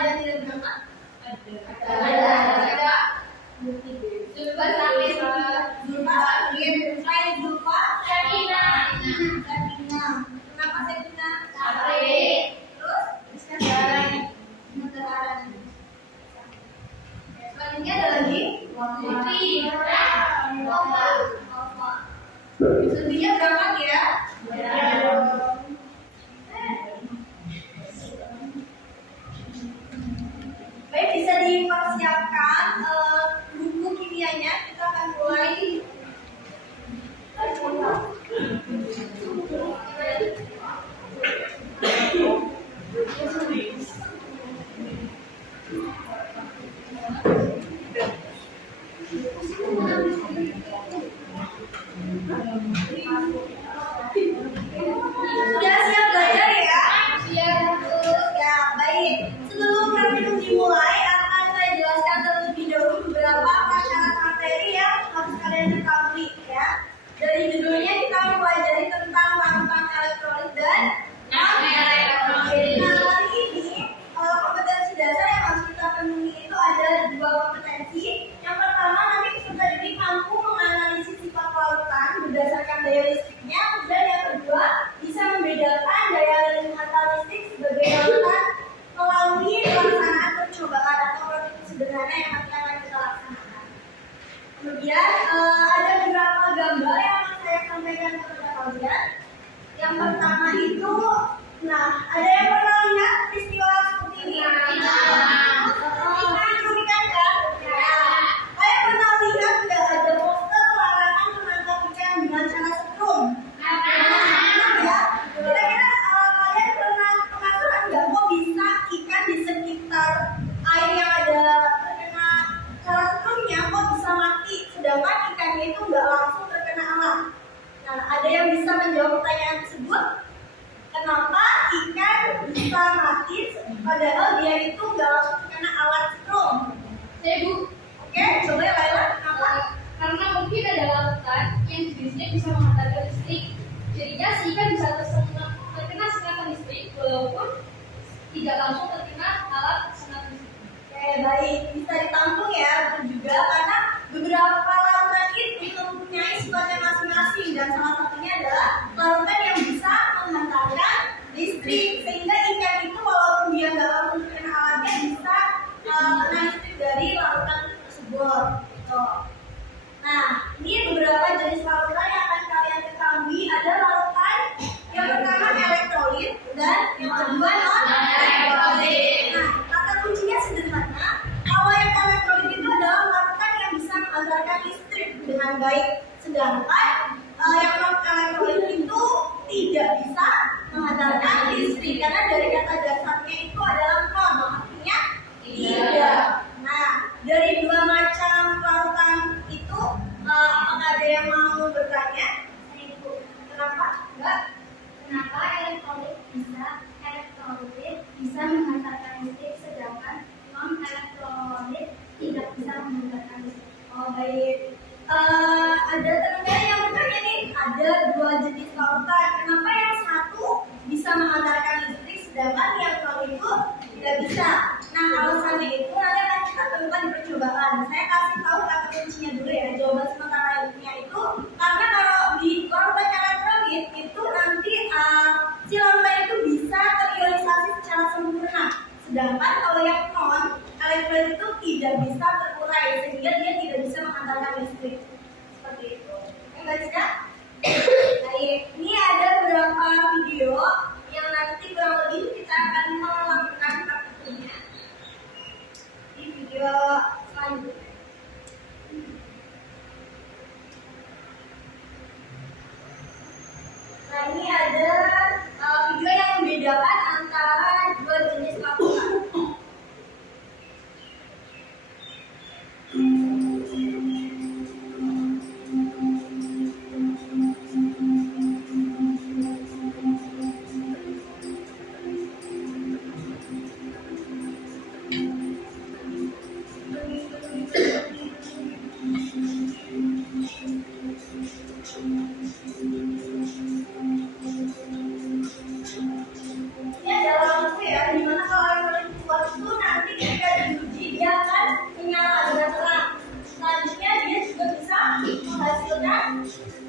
ada yang tidak berangkat? Ada. Zulfa sampai Zulfa selain Zulfa Sakina. Kenapa Sakina? Capek. Terus sekarang selanjutnya ada lagi Putri. Alfa. Sebenarnya berangkat ya? Baik, bisa dipersiapkan buku kimianya. Kita akan mulai. Sudah siap belajar ya? Siap. Ya, baik. Sebelum praktikum dimulai, akan saya jelaskan terlebih dahulu beberapa prasyarat materi yang harus kalian ketahui ya. Dari judulnya kita mempelajari tentang larutan elektrolit dan non-elektrolit. Nah, kali ini kompetensi dasar yang harus kita penuhi itu ada dua kompetensi. Yang pertama, nanti peserta didik mampu menganalisis sifat larutan berdasarkan daya listriknya, dan yang kedua bisa membedakan daya lingkungan listrik sebagai larutan melalui pelaksanaan percobaan atau prototipe sederhana yang nanti akan kita laksanakan. Kemudian ada beberapa gambar yang akan saya sampaikan kepada kalian. Yang pertama itu, ada yang pernah lihat peristiwa seperti ini? Merugikan kan? Saya pernah lihat nggak ada poster larangan menangkap ikan dengan cara setrum? Ya. Kira-kira kalian pernah penasaran nggak kok bisa ikan di sekitar air yang ada terkena cara setrumnya kok bisa mati, sedangkan ikannya itu nggak langsung terkena alat? Nah, ada yang bisa menjawab pertanyaan tersebut? Kenapa ikan bisa mati padahal dia itu nggak langsung terkena alat setrum? Saya Bu. Oke, coba ya Laila, kenapa? Karena mungkin ada larutan yang jenisnya bisa menghantarkan listrik, jadinya si ikan bisa terkena sengatan listrik walaupun tidak langsung terkena alat sengat listrik. Oke, baik, bisa ditampung ya, betul juga karena beberapa larutan itu mempunyai sifatnya masing-masing, dan salah satunya adalah larutan yang bisa menghantarkan listrik, sehingga ikan itu walaupun dia nggak langsung terkena alatnya bisa kena listrik dari larutan tersebut. Gitu. Nah, ini beberapa jenis larutan yang akan kalian ketahui. Ada larutan yang pertama elektrolit dan yang kedua non-elektrolit. Nah, kata kuncinya sederhana. Kalau yang elektrolit itu adalah larutan yang bisa menghantarkan listrik dengan baik, sedangkan yang non-elektrolit itu tidak bisa menghantarkan listrik karena dari kata dasarnya itu adalah non, artinya tidak. Nah, dari dua macam larutan itu, apakah ada yang mau bertanya? Kenapa? Enggak? Kenapa elektrolit bisa menghantarkan listrik sedangkan non-elektrolit tidak bisa menghantarkan listrik? Oh, baik. Ada teman-teman yang bertanya nih, ada dua jenis larutan. Kenapa yang satu bisa menghantarkan listrik sedangkan yang lain itu tidak bisa? Nah, alasannya itu nanti akan kita temukan di percobaan. Saya kasih tahu kata kuncinya dulu ya. Jawaban sementara itu karena kalau di larutan elektrolit itu nanti si larutan itu bisa terionisasi secara sempurna. Sedangkan kalau yang non elektrolit itu tidak bisa terurai sehingga dia tidak bisa menghantarkan listrik. Seperti itu. Enggak bisa? Baik, ini ada beberapa video yang nanti kurang lebih kita akan melakukan praktiknya di video selanjutnya. Nah, ini ada video yang membedakan antara dua jenis larutan.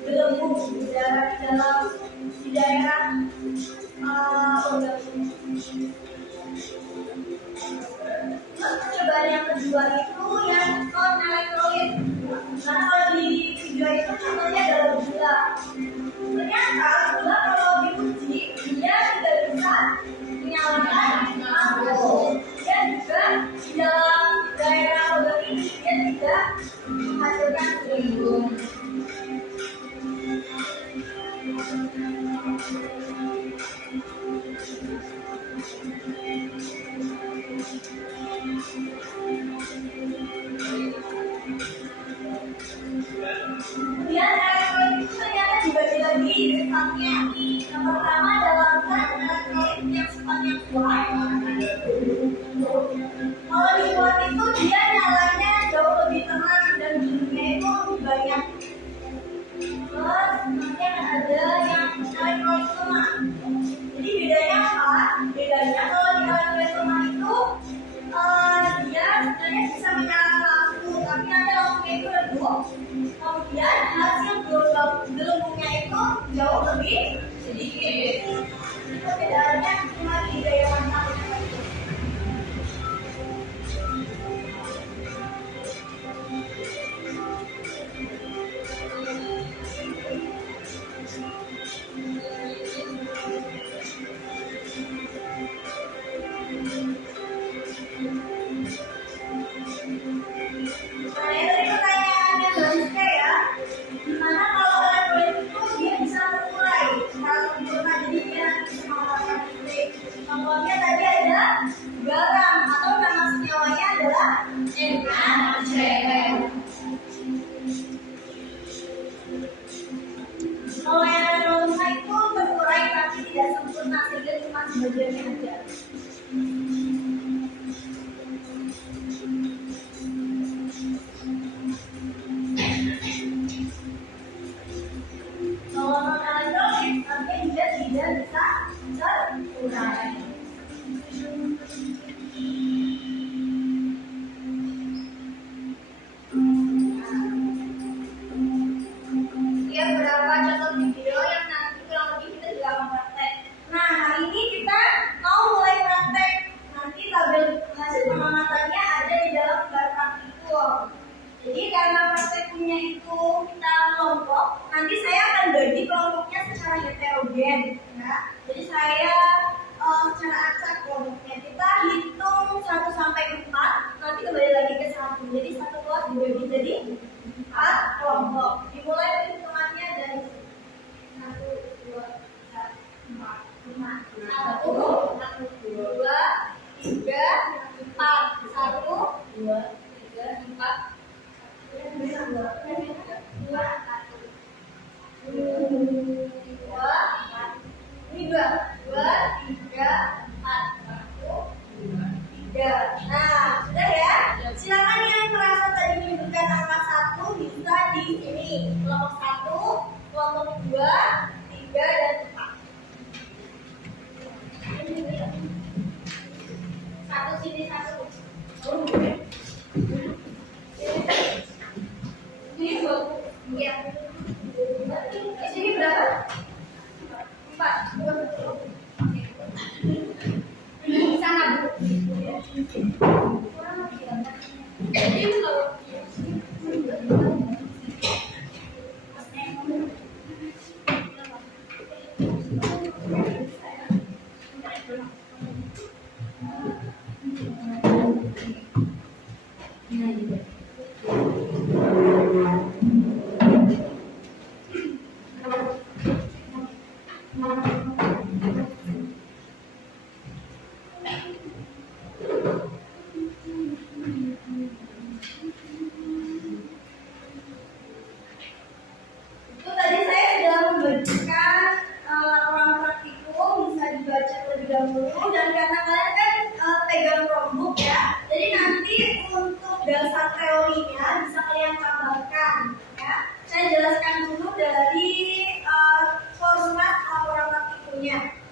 belenggu di daerah organ. Terus percobaan yang kedua itu yang non elektrolit. Karena kalau di video itu contohnya adalah gula. Ternyata gula kalau diuji dia tidak bisa menyalakan lampu. Dan juga di dalam daerah organ ini dia tidak menghasilkan gelembung. Kemudian elektrolit itu ternyata dibagi lagi sifatnya. Yang pertama adalah elektrolit yang sifatnya kuat. Kalau di kuat itu dia nyalanya jauh lebih tenang dan birunya itu lebih banyak. Terus nanti akan ada yang elektrolit lemah. Jadi bedanya apa? Bedanya kalau di elektrolit lemah itu dia sebenarnya bisa menyalakan lampu, tapi nanti lampunya itu redup. Kemudian hasil gelembungnya itu jauh lebih sedikit. Perbedaannya cuma di daya manfaatnya itu. Contohnya tadi ada garam atau nama senyawanya adalah NaCl. Kalau yang aroma itu berurai tapi tidak sempurna sehingga cuma sebagiannya aja. Kalau non-elektrolit artinya dia tidak bisa terurai. Beberapa contoh video yang nanti kurang lebih kita juga akan praktek. Nah, hari ini kita mau mulai praktek. Nanti tabel hasil pengamatannya ada di dalam gambar praktikum. Jadi karena praktekumnya itu kita kelompok, nanti saya akan bagi kelompoknya secara heterogen. Ya. Jadi saya secara acak kelompoknya kita hitung 1 sampai 4, nanti kembali lagi ke 1. Jadi satu kelas dibagi jadi 4 kelompok. Dimulai dari hitungannya dari 1, 2, 3, 4, 5, 1, 2, 3, 4, 1, 2, 3, 4, 3. Nah, sudah ya. Silakan yang merasa tadi menyebutkan angka 1 bisa di sini. Kelompok 1, kelompok 2, 3, dan 4. Satu sini satu. Ini 2. Iya. Di sini berapa? 4. Sana, Bu. Jadi kalau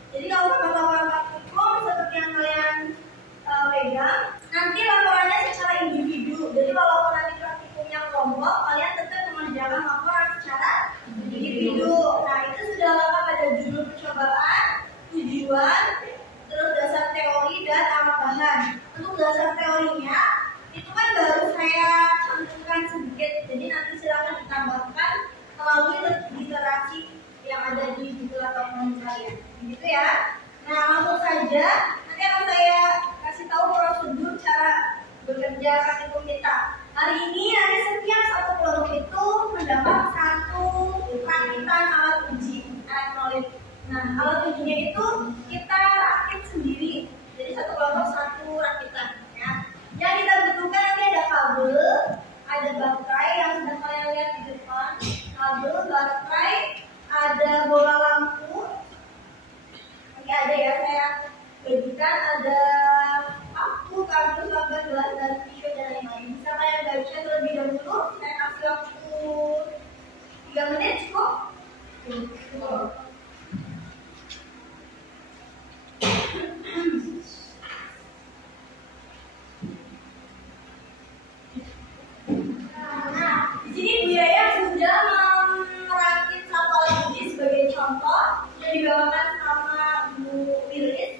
Jadi kalau teman-teman praktikum seperti yang kalian pegang menambahkan. Untuk dasar teorinya itu kan baru saya cantumkan sedikit, jadi nanti silakan ditambahkan melalui literasi yang ada di buku atau teman kalian. Begitu ya. Nah, langsung saja nanti akan saya kasih tahu prosedur cara bekerja praktikum kita. Hari ini nanti setiap satu kelompok itu mendapat satu rakitan alat uji elektrolit. Nah, alat ujinya itu kita rakit sendiri. Jadi satu kelompok satu rakitan ya. Yang kita butuhkan nanti ada kabel, ada baterai yang sudah kalian lihat di depan, kabel, baterai, ada bola lampu. Oke, ada ya, saya bagikan, ada aku, kabel, lambat, gelas, dan tisu dan lain-lain. Bisa kalian baca terlebih dahulu. Saya kasih waktu 3 menit cukup. Cukup. Nah, di sini Bu Yaya sudah merakit satu alat uji sebagai contoh yang dibawakan sama Bu Wilis.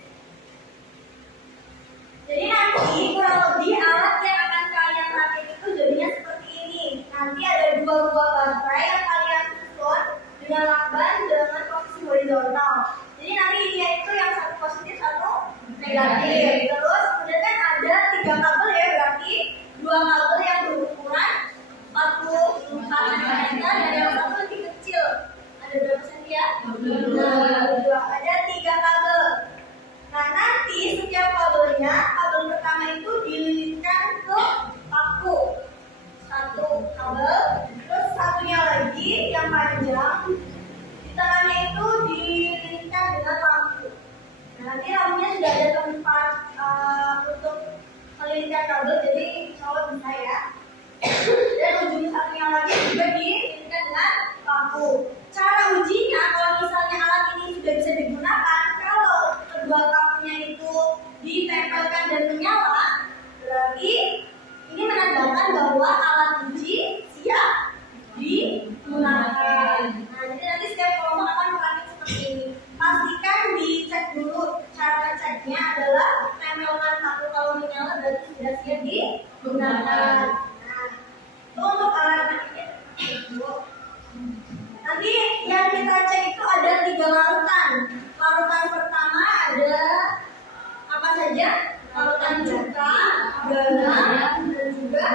Jadi nanti kurang lebih alat yang akan kalian rakit itu jadinya seperti ini. Nanti ada dua buah baterai yang kalian susun dengan lakban dengan posisi horizontal. Jadi nanti ini itu yang satu positif, satu negatif. Terus kemudian kan ada 3 kabel ya, berarti 2 kabel yang berukuran 44 cm dan yang satu lebih kecil. Ada berapa senti ya? 22. Ada 3 kabel. Nah, nanti setiap kabelnya, kabel pertama itu dililitkan ke paku. Satu kabel, terus satunya lagi yang panjang di tengahnya itu dililitkan dengan lampu. Nah, nanti lampunya sudah ada tempat untuk melilitkan kabel, jadi insya Allah bisa ya. Dan ujung satunya lagi juga dililitkan dengan lampu. Cara ujinya, kalau misalnya alat ini sudah bisa digunakan, kalau kedua kapunya itu ditempelkan dan menyala, berarti ini menandakan bahwa alat uji siap digunakan. Nah, jadi nanti setiap kelompok akan merakit seperti ini. Pastikan dicek dulu. Cara ngeceknya adalah tempelkan paku kalau menyala berarti sudah siap digunakan. Nah, itu untuk alat itu. Nanti yang kita cek itu ada 3 larutan. Larutan pertama ada apa saja? Larutan cuka, garam, dan juga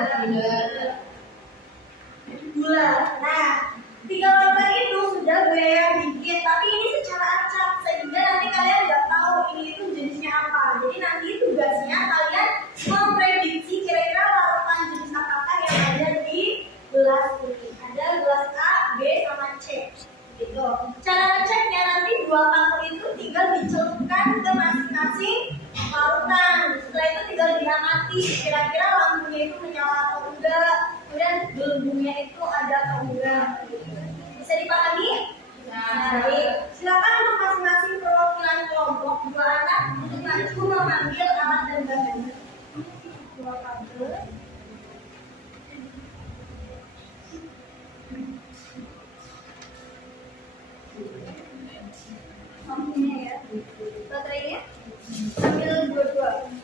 gula. Nah, 3 larutan itu sudah Yaya bikin, tapi ini secara acak sehingga nanti kalian nggak tahu ini itu jenisnya apa. Jadi nanti tugasnya kalian memprediksi kira-kira larutan jenis apakah yang ada di gelas ini. Ada gelas A, B, sama C. Gitu. Cara ngeceknya nanti 2 paku itu tinggal dicelupkan ke masing-masing larutan. Setelah itu tinggal diamati kira-kira lampunya itu menyala atau enggak, kemudian gelembungnya itu ada atau enggak. Bisa dipahami? Baik. Silakan untuk masing-masing perwakilan kelompok 2 anak untuk maju mengambil alat dan bahannya. 2 kabel. Lampunya ya, baterainya ambil 2-2.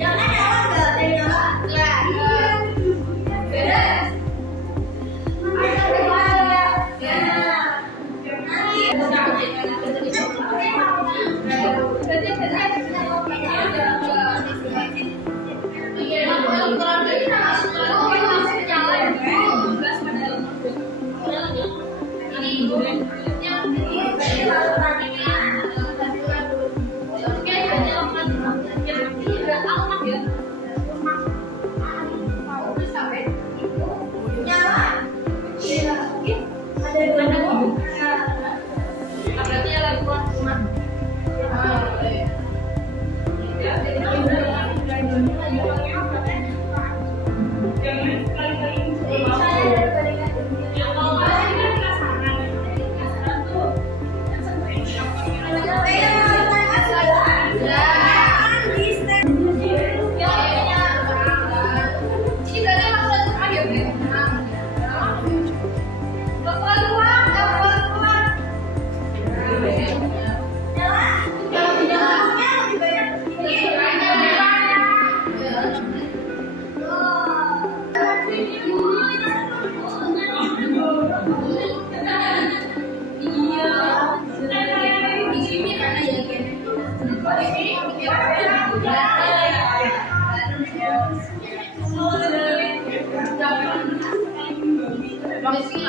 Jangan nyala nggak? Ada yang nyala? Beres. Nyala. Ada yang Terima kasih.